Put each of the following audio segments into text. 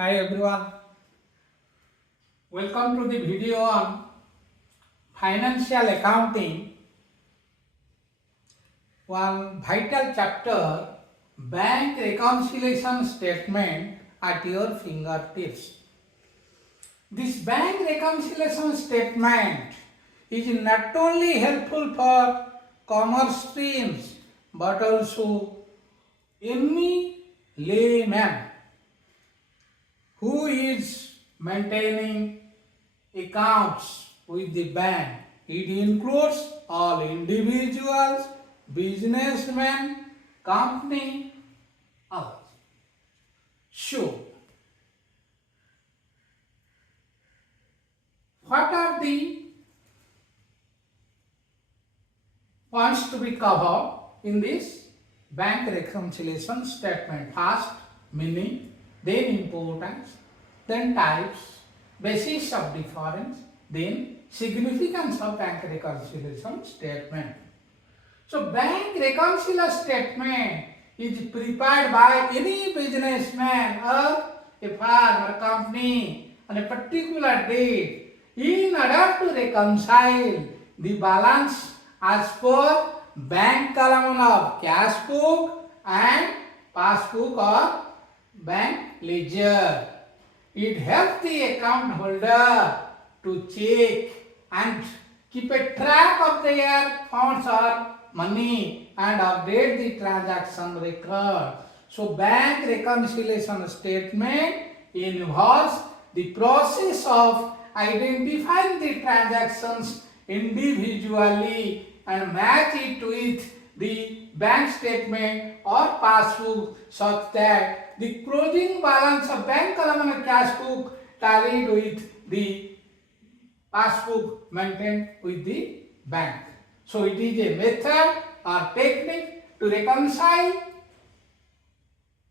Hi everyone, welcome to the video on financial accounting. One vital chapter, bank reconciliation statement at your fingertips. This bank reconciliation statement is not only helpful for commerce streams but also any layman who is maintaining accounts with the bank. It includes all individuals, businessmen, company, others. So, what are the points to be covered in this bank reconciliation statement? First, meaning, then importance, then types, basis of difference, then significance of bank reconciliation statement. So bank reconciliation statement is prepared by any businessman or a firm or company on a particular date in order to reconcile the balance as per bank column of cash book and passbook or bank ledger. It helps the account holder to check and keep a track of their funds or money and update the transaction record. So bank reconciliation statement involves the process of identifying the transactions individually and match it with the bank statement or passbook such that the closing balance of bank column and cash book tallied with the passbook maintained with the bank. So it is a method or technique to reconcile,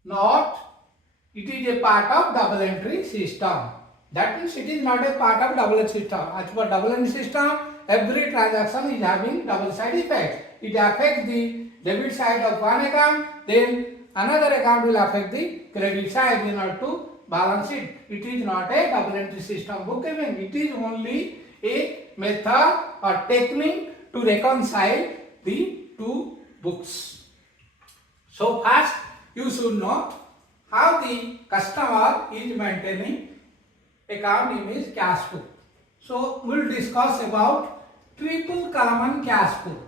not it is a part of double entry system. That means it is not a part of double entry system. As per double entry system, every transaction is having double side effect. It affects the debit side of one account, then another account will affect the credit side in order to balance it. It is not a double entry system bookkeeping. It is only a method or technique to reconcile the two books. So first you should know how the customer is maintaining account in his cash book. So we will discuss about triple column cash book.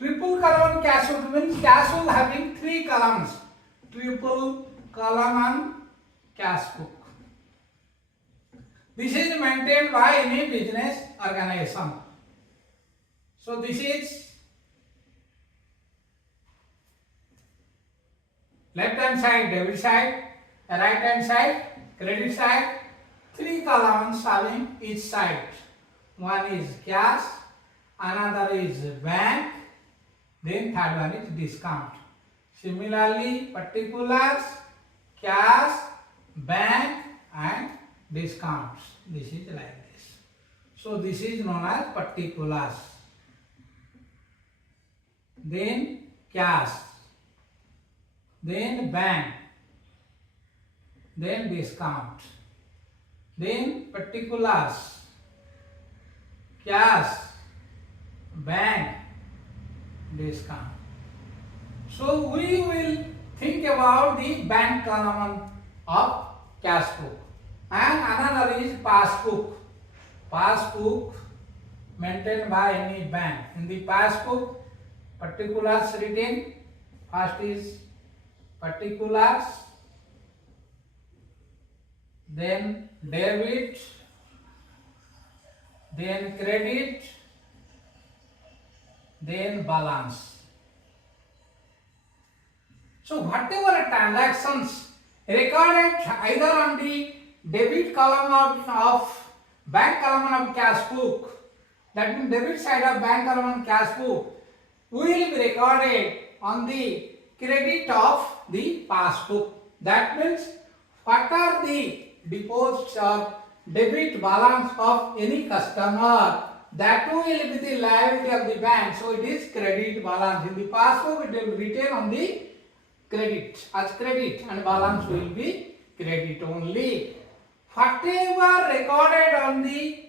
Triple column cash book means cash book having three columns. Triple column cash book. This is maintained by any business organization. So this is left hand side debit side, right hand side credit side, three columns having each side. One is cash, another is bank, then third one is discount. Similarly, particulars, cash, bank and discounts. This is like this. So this is known as particulars. Then cash, then bank, then discount, then particulars, cash, bank, discount. So we will think about the bank column of cash book, and another is passbook. Passbook maintained by any bank. In the passbook, particulars written. First is particulars, then debit, then credit, then balance. So whatever transactions recorded either on the debit column of bank column of cash book, that means debit side of bank column of cash book, will be recorded on the credit of the passbook. That means what are the deposits or debit balance of any customer, that will be the liability of the bank. So it is credit balance. In the passbook it will be written on the credit as credit and balance will be credit only. Whatever recorded on the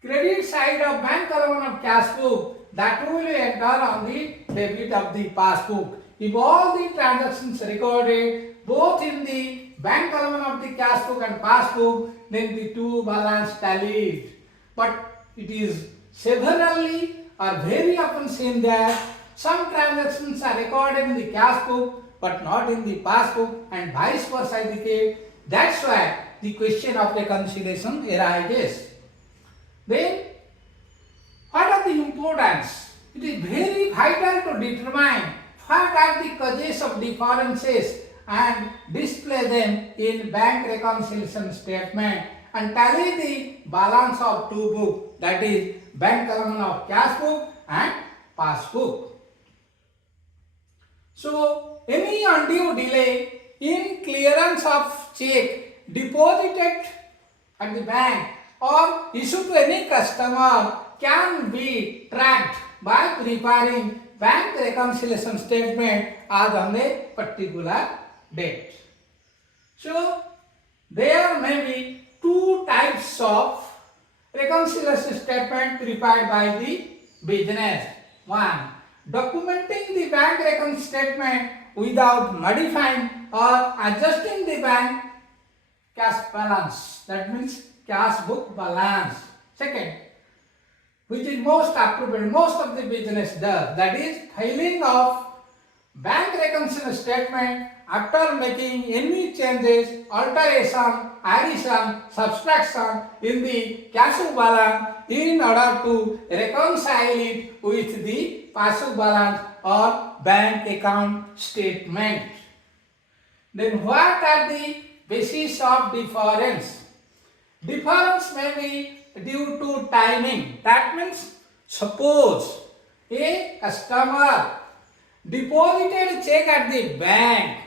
credit side of bank column of cash book, that will enter on the debit of the passbook. If all the transactions recorded both in the bank column of the cash book and passbook, then the two balance tallied. But it is severally or very often seen that some transactions are recorded in the cash book but not in the passbook, and vice versa is the case. That's why the question of reconciliation arises. Then, what are the importance? It is very vital to determine what are the causes of differences and display them in bank reconciliation statement and tally the balance of two books, that is bank column of cash book and passbook. So, any undue delay in clearance of check deposited at the bank or issued to any customer can be tracked by preparing bank reconciliation statement as on a particular date. So, there may be two types of reconciliation statement prepared by the business. One, documenting the bank reconciliation statement without modifying or adjusting the bank cash balance, that means cash book balance. Second, which is most appropriate, most of the business does, that is filing of bank reconciliation statement after making any changes, alteration, addition, subtraction in the cash book balance in order to reconcile it with the cash book balance or bank account statement. Then what are the basis of difference? Difference may be due to timing. That means suppose a customer deposited check at the bank,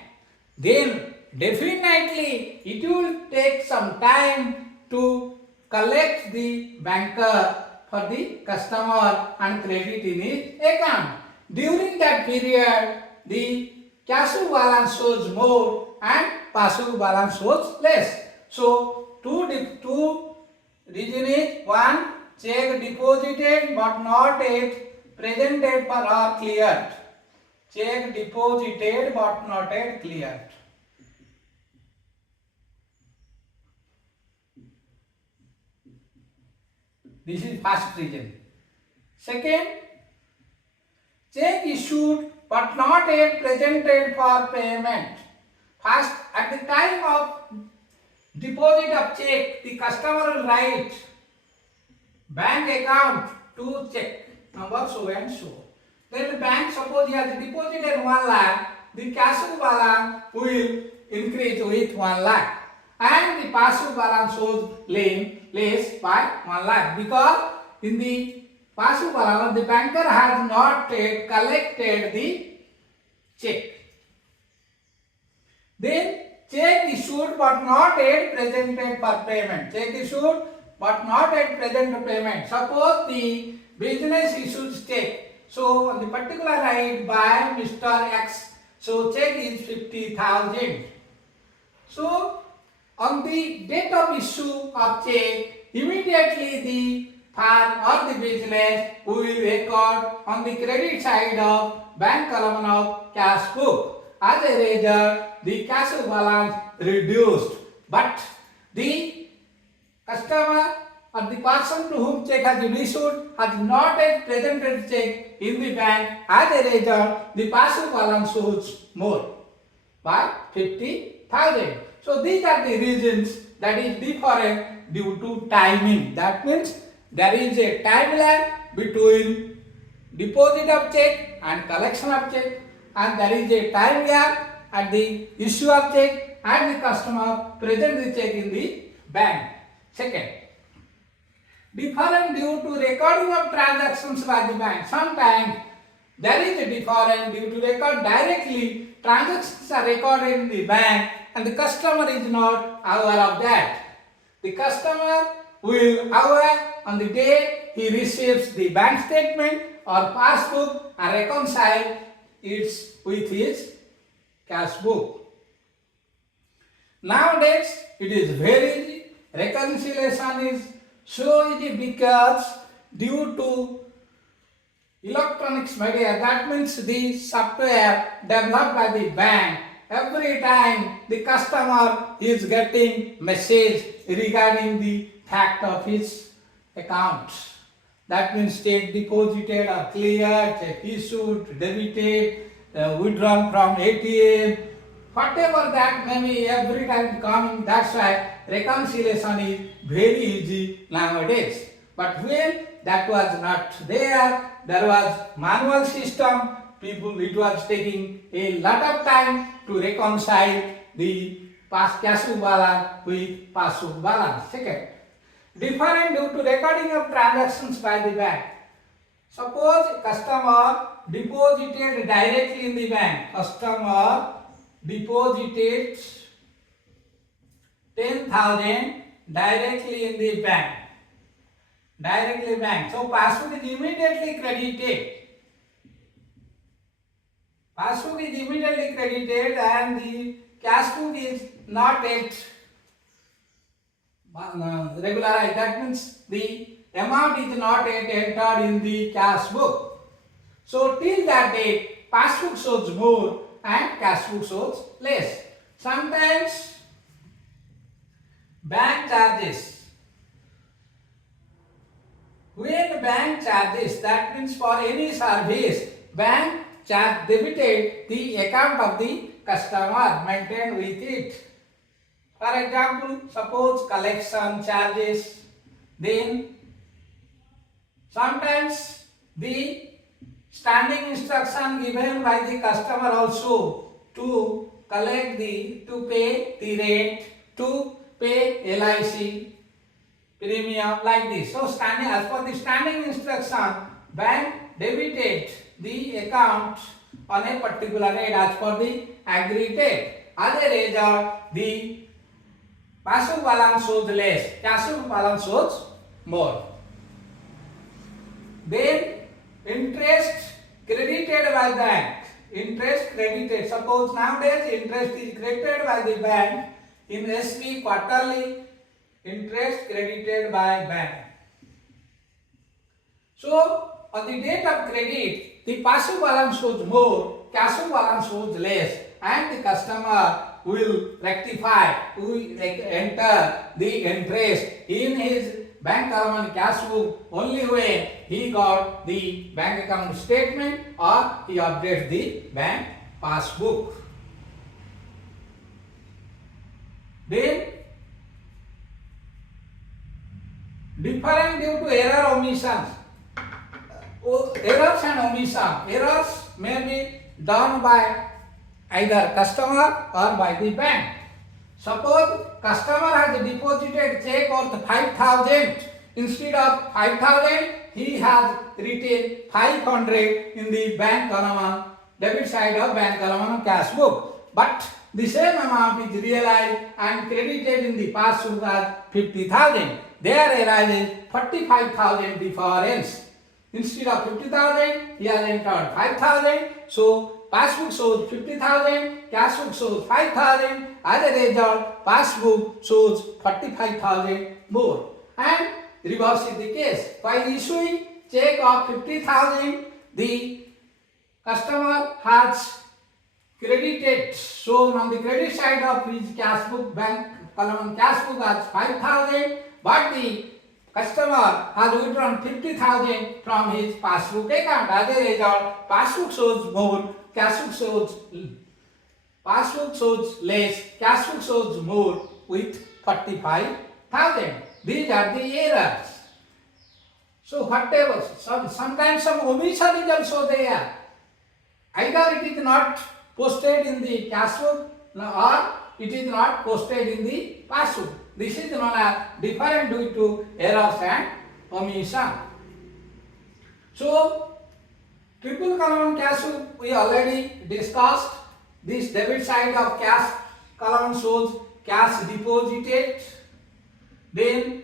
then definitely it will take some time to collect the banker for the customer and credit in his account. During that period, the cash book balance shows more and passbook balance shows less. So, two reason is: one, check deposited but not yet presented for or cleared. Check deposited but not yet cleared. This is first reason. Second, check issued but not yet presented for payment. First, at the time of deposit of check, the customer will write bank account to check number so and so. Then the bank, suppose he has deposited 1 lakh, the cash book balance will increase with 1 lakh, and the passbook balance shows less by 1 lakh, because in the passbook balance the banker has not yet collected the check. Then check issued but not yet presented for payment. Check issued but not yet present for payment. Suppose the business issues check. So on the particular right by Mr. X, so check is 50,000. So on the date of issue of check, immediately the firm or the business will record on the credit side of bank column of cash book. As a result, the cash book balance reduced, but the customer or the person to whom check has been issued has not yet presented check in the bank. As a result, the cash book balance shows more by 50,000. So these are the reasons that is different due to timing. That means there is a time lag between deposit of check and collection of check, and there is a time gap at the issue of check and the customer present the check in the bank. Second, different due to recording of transactions by the bank. Sometimes there is a difference due to record directly. Transactions are recorded in the bank and the customer is not aware of that. The customer will aware on the day he receives the bank statement or passbook and reconcile it with his cash book. Nowadays, it is very easy. Reconciliation is so easy because due to electronics media, that means the software developed by the bank. Every time the customer is getting message regarding the fact of his account. That means check deposited or cleared, check issued, debited, withdrawn from ATM, whatever that may be, every time coming. That's why reconciliation is very easy nowadays. But when that was not there was manual system. People, it was taking a lot of time to reconcile the cash book balance with passbook balance. Second, different due to recording of transactions by the bank. Suppose customer deposited directly in the bank. Customer deposited 10,000 directly in the bank. Directly bank. So passbook is immediately credited. Passbook is immediately credited and the cash book is not yet regularized. That means the amount is not yet entered in the cash book. So till that date, passbook shows more and cash book shows less. Sometimes bank charges. When bank charges, that means for any service, bank charge debited the account of the customer maintained with it. For example, suppose collection charges, then sometimes the standing instruction given by the customer also to collect to pay the rent, to pay LIC premium, like this. So as per the standing instruction, bank debited the account on a particular rate as per the agreed rate. As a result, the passbook balance shows less, cash book balance shows more. Then interest credited by bank. Interest credited. Suppose nowadays interest is credited by the bank in SB quarterly. Interest credited by bank. So on the date of credit, the passbook balance shows more, cash book balance shows less, and the customer will rectify, will enter the interest in his bank account and cash book only when he got the bank account statement or he updates the bank passbook. Then different due to error omissions. Errors and omission. Errors may be done by either customer or by the bank. Suppose customer has deposited check worth 5,000. Instead of 5,000, he has written 500 in the bank column, debit side of bank column cash book. But the same amount is realized and credited in the passbook as 50,000. There arises 45,000 difference. Instead of 50,000, he has entered 5,000. So passbook shows 50,000, cash book shows 5,000. As a result, passbook shows 45,000 more. And reverse is the case. While issuing check of 50,000, the customer has credited, shown on the credit side of his cash book, bank column cash book as 5,000, but the customer has withdrawn 50,000 from his passbook account. As a result, passbook shows more, passbook shows less, cash book shows more with 45,000. These are the errors. So whatever, sometimes some omission is also there. Either it is not posted in the cash book or it is not posted in the passbook. This is known as different due to errors and omission. So triple column cash book we already discussed. This debit side of cash column shows cash deposited. Then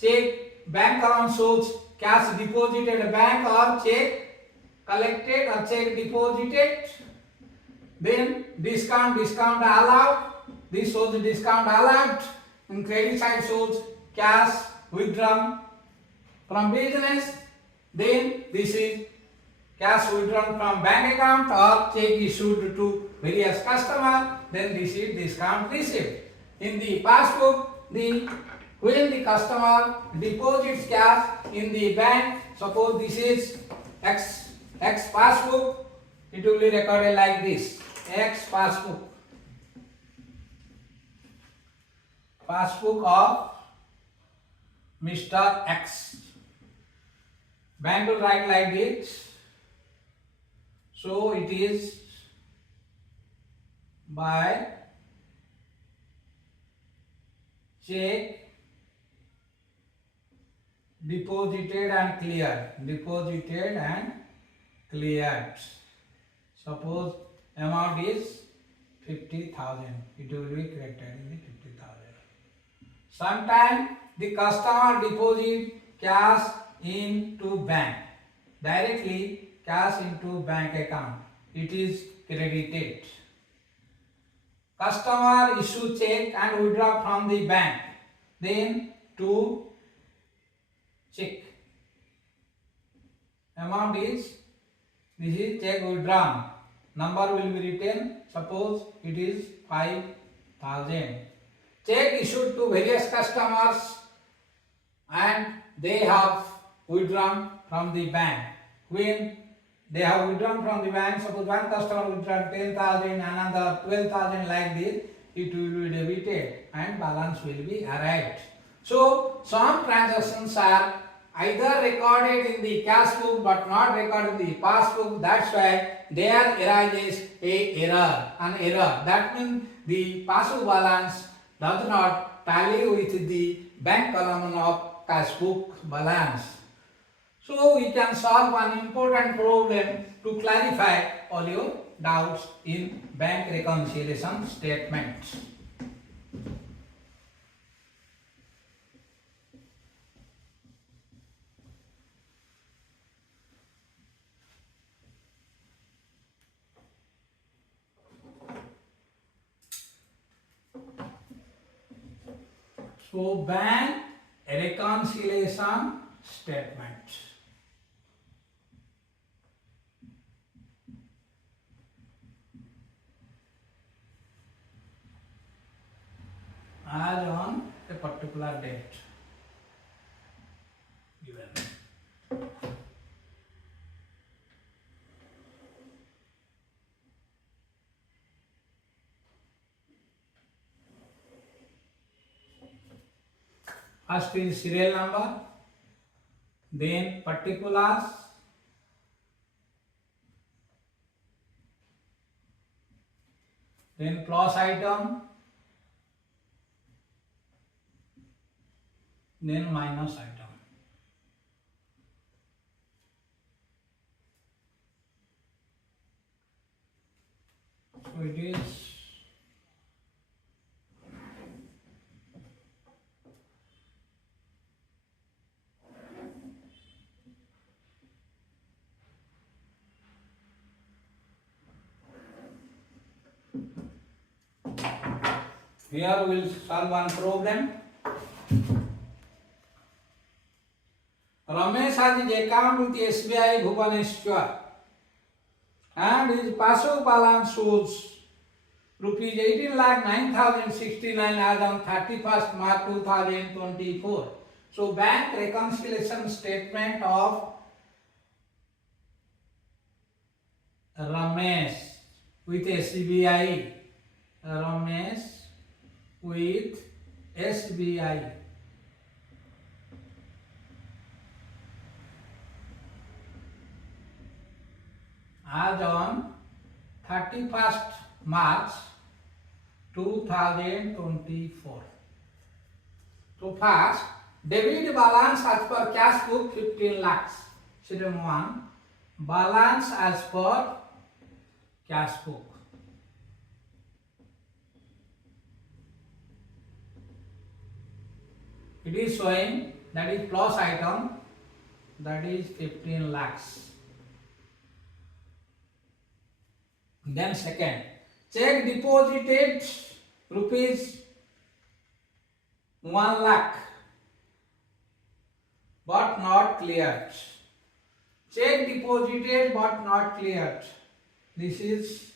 check bank column shows cash deposited bank or check collected or check deposited. Then discount allowed. this shows the discount allowed. In credit side shows cash withdrawn from business. Then this is cash withdrawn from bank account or check issued to various customer. Then this is discount received. In the passbook, when the customer deposits cash in the bank, suppose this is X passbook, it will be recorded like this: X passbook, passbook of Mr. X. Bank will write like this. So it is by check deposited and cleared. Suppose amount is 50,000. It will be credited in the 50,000. Sometimes the customer deposit cash into bank, directly cash into bank account. It is credited. Customer issue check and withdraw from the bank. Then to check. Amount is, this is check withdrawn. Number will be written. Suppose it is 5,000. Check issued to various customers and they have withdrawn from the bank. When they have withdrawn from the bank, suppose one customer withdrawn 10,000, another 12,000, like this, it will be debited and balance will be arrived. So some transactions are either recorded in the cash book but not recorded in the passbook. That's why there arises an error. That means the passbook balance does not tally with the bank column of cash book balance. So we can solve one important problem to clarify all your doubts in bank reconciliation statements. So bank reconciliation statement. As on a particular date given. First is serial number, then particulars, then plus item, then minus item. So it is here we will solve one problem. Ramesh has his account with SBI Bhubaneswar and his passbook balance shows rupees 18,09,069 as on 31st March 2024. So bank reconciliation statement of Ramesh with SBI. Ramesh with SBI. As on 31st March 2024. So first, debit balance as per cash book 15 lakhs. Student 1, balance as per cash book. It is showing, that is plus item, that is 15 lakhs. Then second, check deposited rupees 1 lakh but not cleared. Check deposited but not cleared. This is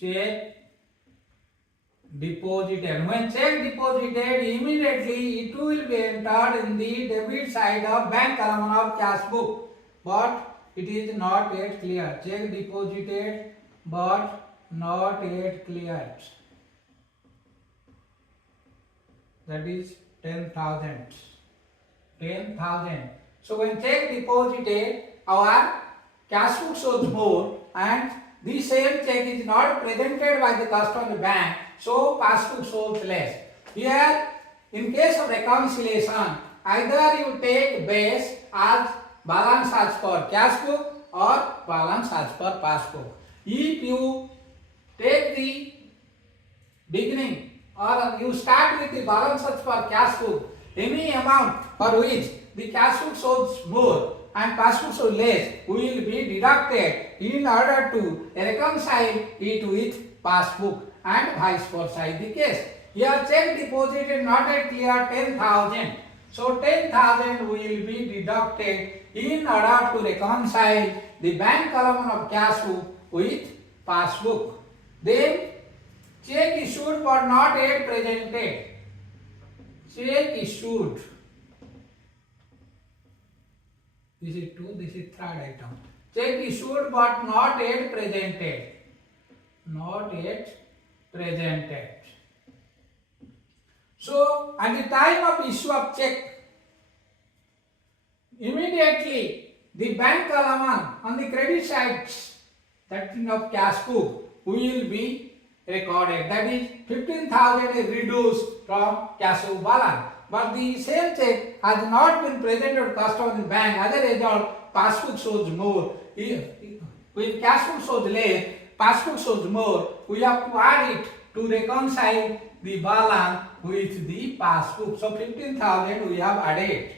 check deposited. When check deposited, immediately it will be entered in the debit side of bank column of cash book, but it is not yet cleared. Check deposited but not yet cleared. That is 10,000. 10,000. So when check deposited, our cash book shows more, and the same check is not presented by the customer bank, so passbook shows less. Here, in case of reconciliation, either you take base as balance as per cash book or balance as per passbook. If you take the beginning or you start with the balance as per cash book, any amount for which the cash book shows more and passbook shows less will be deducted in order to reconcile it with passbook, and vice versa is the case. Here check deposited not yet clear 10,000. So 10,000 will be deducted in order to reconcile the bank column of cash book with passbook. Then check issued but not yet presented. Check issued. This is 2, this is third item. Check issued but not yet presented. Not yet presented. So at the time of issue of check, immediately the bank column on the credit side, that thing of cash book, will be recorded. That is 15,000 is reduced from cash book balance. But the same check has not been presented to customer in bank. As a result, passbook shows more. With cash book shows less, passbook shows more. We have to add it to reconcile the balance with the passbook. So 15,000 we have added.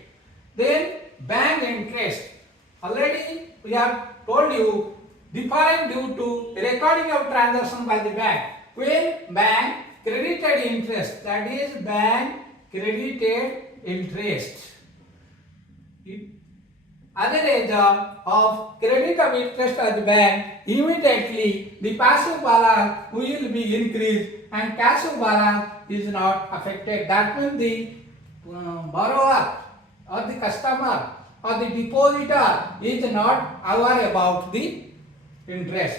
Then bank interest. Already we have told you, different due to recording of transaction by the bank. When bank credited interest, that is bank credited interest. As a result of credit of interest at the bank, immediately the passive balance will be increased and cash balance is not affected. That means the borrower or the customer or the depositor is not aware about the interest.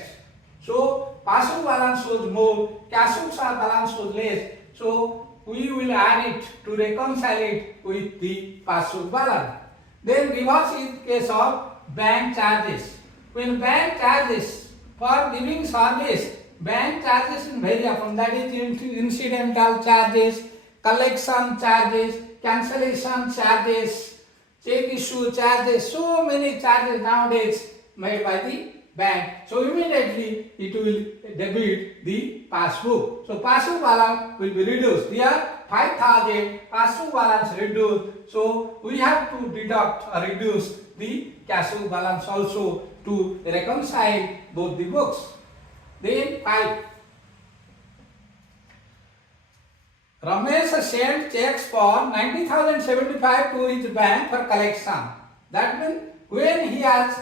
So passive balance shows more, cash balance shows less. So we will add it to reconcile it with the passive balance. Then reverse is case of bank charges. When bank charges for giving service, bank charges vary from, that is incidental charges, collection charges, cancellation charges, check issue charges, so many charges nowadays made by the bank. So immediately it will debit the passbook. So passive balance will be reduced. Here 5,000 passive balance reduced. So we have to deduct or reduce the cash balance also to reconcile both the books. Then 5. Ramesh sent checks for 90,075 to his bank for collection. That means when he has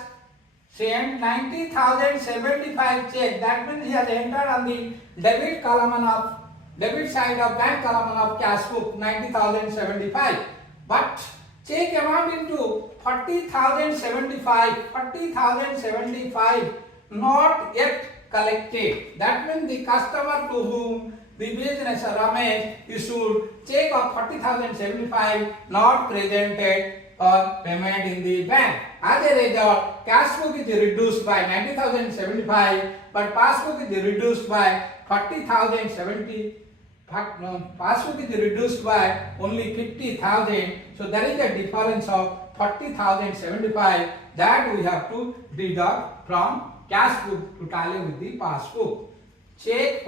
sent 90,075 check, that means he has entered on the debit column of debit side of bank column of cash book 90,075. But check amount into 40,075 not yet collected. That means the customer to whom the business Ramesh issued check of 40,075 not presented or payment in the bank. As a result, cash book is reduced by 90,075, but passbook is reduced by 40,070. Passbook is reduced by only 50,000. So there is a difference of 40,075 that we have to deduct from cash book to tally with the passbook. Checks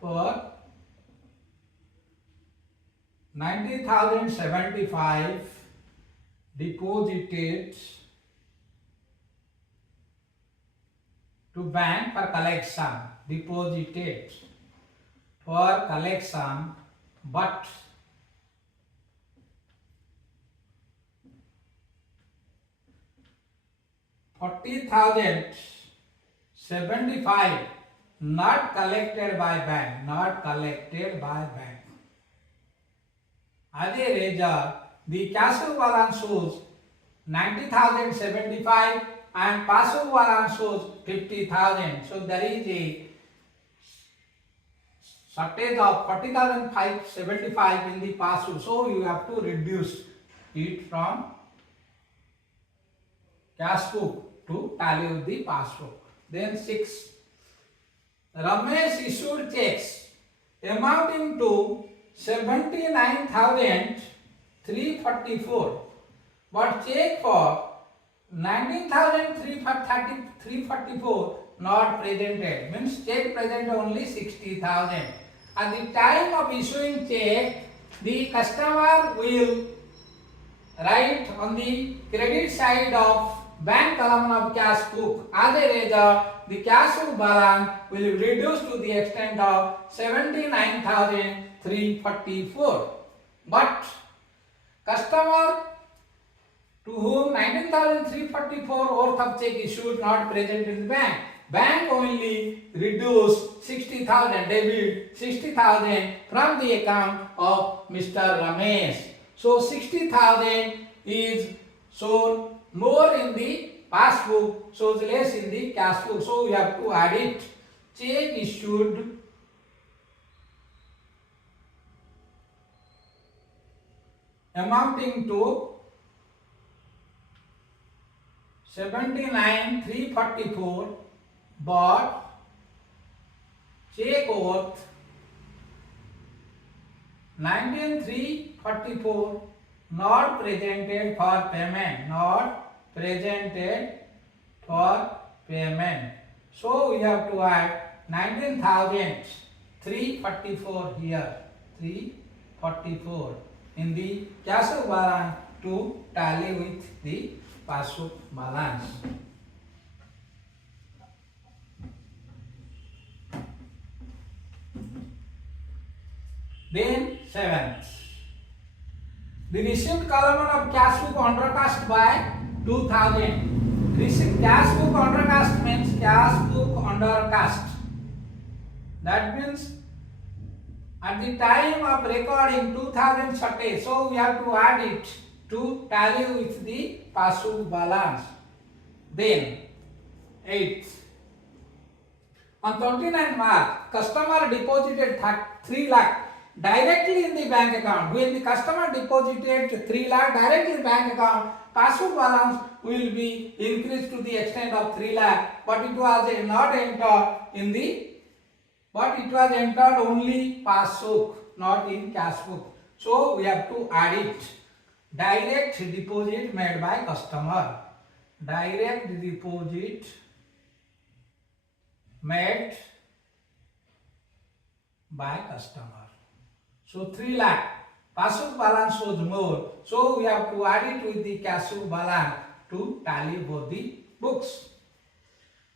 for 90,075 90,075 deposited to bank for collection, deposited for collection, but $40,075 not collected by bank, not collected by bank. As a result, the cash balance shows 90,075 and passive balance shows 50,000. So there is a shortage of 40,575 in the passive. So you have to reduce it from cash book to tally of the passive. Then 6. Ramesh issued checks amounting to 79,344, but check for 19,344 not presented, means check present only 60,000. At the time of issuing check, the customer will write on the credit side of bank column of cash book. As a result, the cash book balance will be reduced to the extent of 79,344. But customer to whom 19,344 worth of check issued not present in the bank, bank only reduced 60,000, debit 60,000 from the account of Mr. Ramesh. So 60,000 is shown more in the passbook, shows less in the cash book. So we have to add it. Check issued amounting to 79,344, but check worth 19,344 not presented for payment, not presented for payment. So we have to add 19,344 here, 344 in the cash balance to tally with the passbook balance. Then 7th. The received column of cash book undercast by 2,000. Received cash book undercast means cash book undercast. That means at the time of recording 2,000 shortage. So we have to add it to tally with the passbook balance. Then 8th. On 29 March, customer deposited 3 lakh directly in the bank account. When the customer deposited 3 lakh directly in the bank account, passbook balance will be increased to the extent of 3 lakh, but it was not entered in the, but it was entered only passbook, not in cash book. So we have to add it. Direct deposit made by customer. Direct deposit made by customer. So 3 lakh. Passbook balance shows more. So we have to add it with the cash book balance to tally both the books.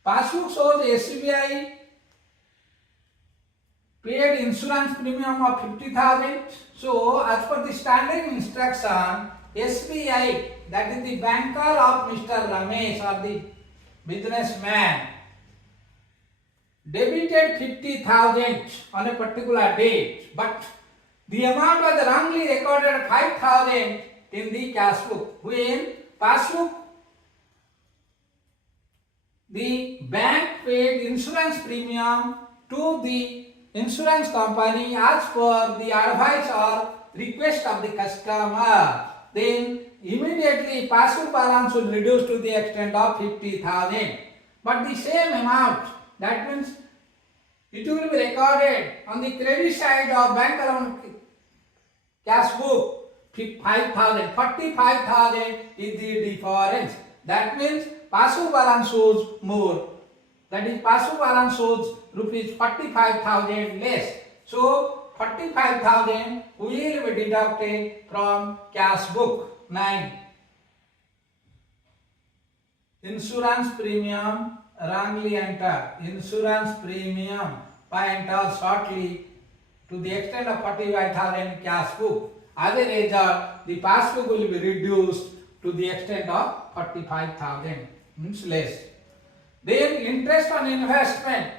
Passbook shows SBI paid insurance premium of 50,000. So as per the standard instruction, SBI, that is the banker of Mr. Ramesh or the businessman, debited 50,000 on a particular date, but the amount was wrongly recorded 5,000 in the cash book. When passbook, the bank paid insurance premium to the insurance company as per the advice or request of the customer, then immediately passbook balance will reduce to the extent of 50,000. But the same amount, that means it will be recorded on the credit side of bank account cash book 5,000. 45,000 is the difference. That means passbook balance shows more. That is passbook balance shows rupees 45,000 less. So 45,000 will be deducted from cash book. 9. Insurance premium wrongly entered. Insurance premium entered shortly to the extent of 45,000 cash book. As a result, the pass book will be reduced to the extent of 45,000, means less. Then interest on investment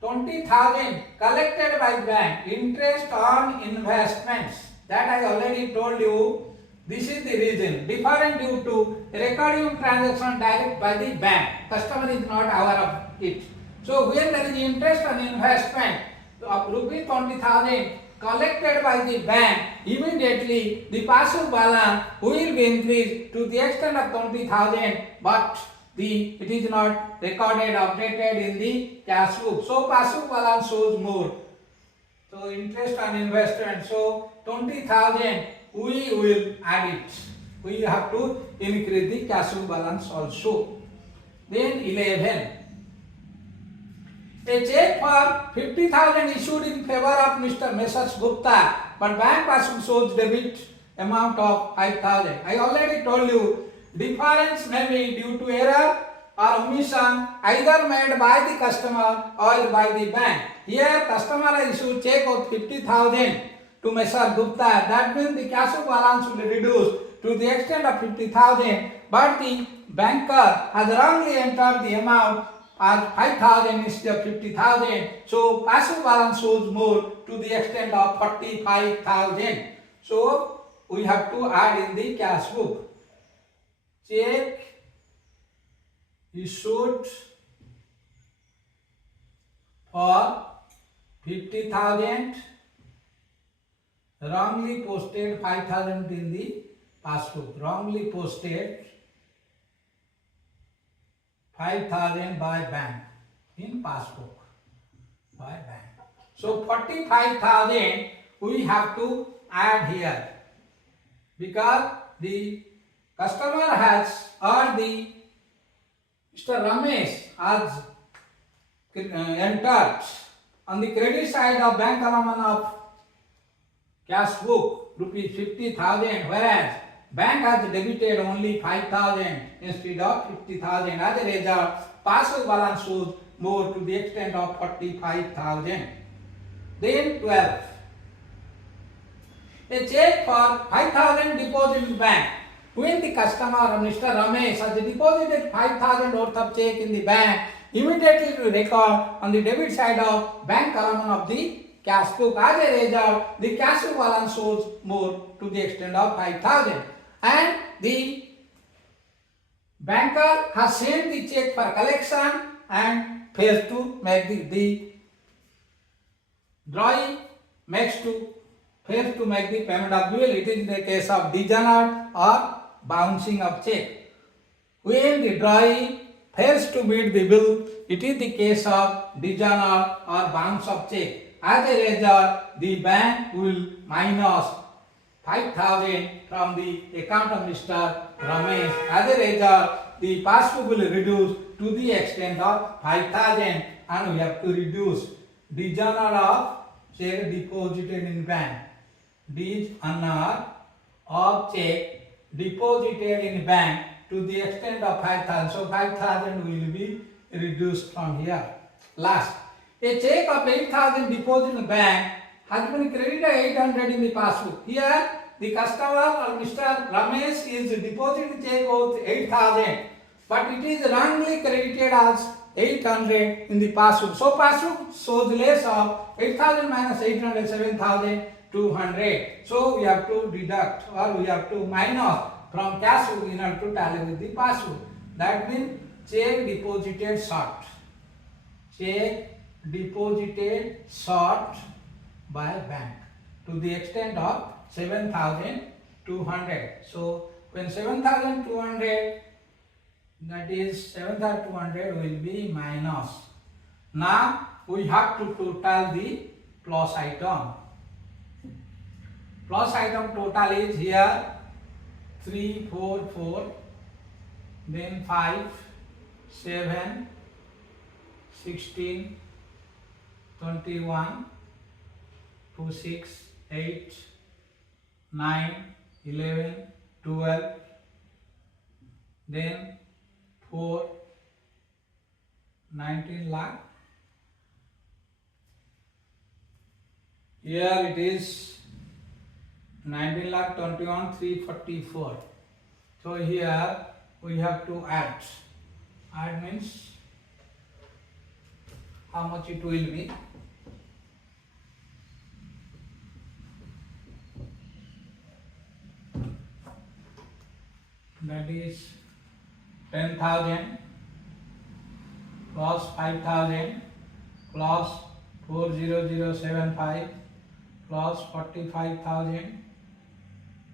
20,000 collected by bank. Interest on investments, that I already told you. This is the reason. Different due to recording transaction direct by the bank. Customer is not aware of it. So when there is interest on investment of rupees 20,000 collected by the bank, immediately the pass-book balance will be increased to the extent of 20,000, but it is not recorded, updated in the cash book. So pass-book balance shows more. So interest on investment. So 20,000 we will add it. We have to increase the cash book balance also. Then 11. A check for 50,000 issued in favor of Mr. Messrs. Gupta, but bank passbook shows debit amount of 5,000. I already told you, difference may be due to error or omission either made by the customer or by the bank. Here customer issued check of 50,000 to Mr. Gupta. That means the cash book balance will be reduced to the extent of 50,000, but the banker has wrongly entered the amount as 5,000 instead of 50,000. So cash book balance shows more to the extent of 45,000. So we have to add in the cash book. Check issued for 50,000, wrongly posted 5,000 in the passbook. Wrongly posted 5,000 by bank in passbook by bank. So 45,000 we have to add here because the customer has or the Mr. Ramesh has entered on the credit side of bank allowance of cash book rupees 50,000, whereas bank has debited only 5,000 instead of 50,000. As a result, pass-book balance shows more to the extent of 45,000. Then 12. A check for 5,000 deposit in bank. When the customer Mr. Ramesh has deposited 5,000 worth of check in the bank, immediately to record on the debit side of bank column of the cash book. As a result, the cash book balance shows more to the extent of 5,000. And the banker has sent the check for collection and fails to make the drawing fails to make the payment of bill. It is the case of dishonored or bouncing of check. When the drawing fails to meet the bill, it is the case of dishonored or bounce of check. As a result, the bank will minus 5,000 from the account of Mr. Ramesh. As a result, the passbook will reduce to the extent of 5,000, and we have to reduce dishonored of check deposited in bank. Dishonored of check deposited in bank to the extent of 5,000. So 5,000 will be reduced from here. Last, a check of 8,000 deposited in bank has been credited 800 in the passbook. Here, the customer or Mr. Ramesh is depositing check of 8,000, but it is wrongly credited as 800 in the passbook. So passbook shows less of 8,000 minus 800, 7,200. So we have to deduct or we have to minus from cash book in order to tally with the passbook. That means check deposited short. Check deposited short by bank to the extent of 7,200. So when 7,200, that is 7,200 will be minus. Now we have to total the plus item. Plus item total is here 3, 4, 4, then 5, 7, 16, 21, 2, 6, 8, 9, 11, 12, then 4, 19 lakh. Here it is 19 lakh 21 344. So here we have to add. Add means how much it will be. That is 10,000 plus 5,000 plus 40075 plus 45,000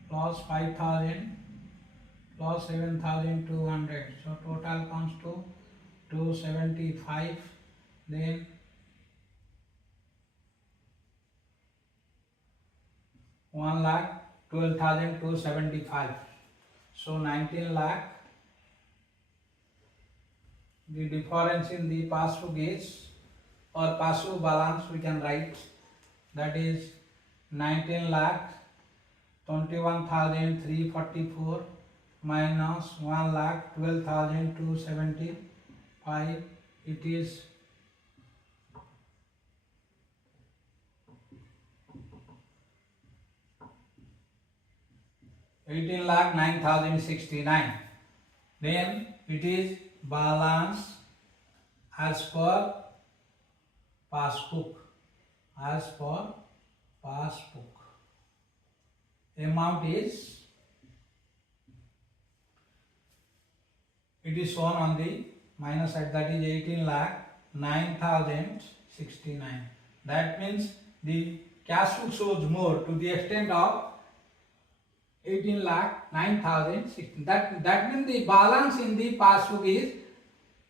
plus 5,000 plus 7,200. So total comes to 275. Then 1,12,275. So 19 lakh. The difference in the passbook is, or passbook balance we can write, that is 19 lakh 21,344 minus 1,12,275. It is 18,09,069. Then it is balance as per passbook. As per passbook. Amount is, it is shown on the minus side, that is 18,09,069. That means the cash book shows more to the extent of 18,09,016. That means the balance in the passbook is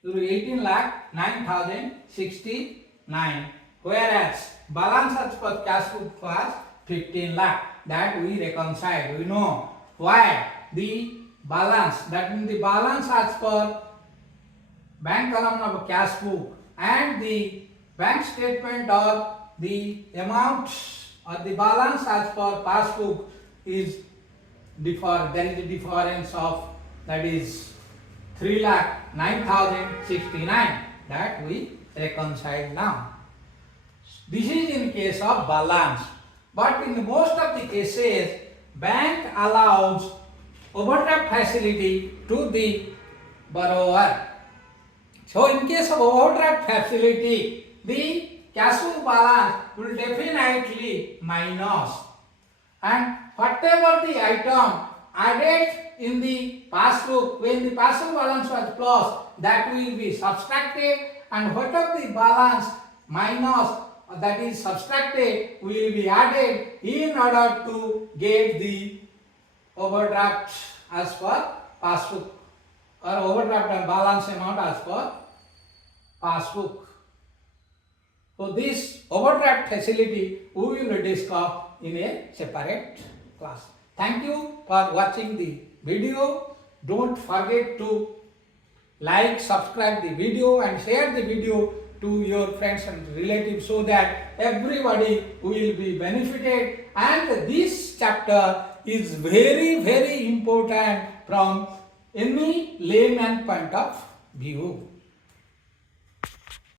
18,09,069, whereas balance as per cash book was 15 lakh. That we reconcile. We know why the balance, that means the balance as per bank column of cash book and the bank statement or the amount or the balance as per passbook is different. There is a difference of, that is 3,09,069, that we reconcile now. This is in case of balance. But in most of the cases, bank allows overdraft facility to the borrower. So in case of overdraft facility, the cash book balance will definitely minus, and whatever the item added in the passbook, when the passbook balance was plus, that will be subtracted, and whatever the balance minus, that is subtracted, will be added in order to get the overdraft as per passbook, or overdraft and balance amount as per passbook. So this overdraft facility we will discuss in a separate class. Thank you for watching the video. Don't forget to like, subscribe the video and share the video to your friends and relatives so that everybody will be benefited. And this chapter is very important from any layman point of view.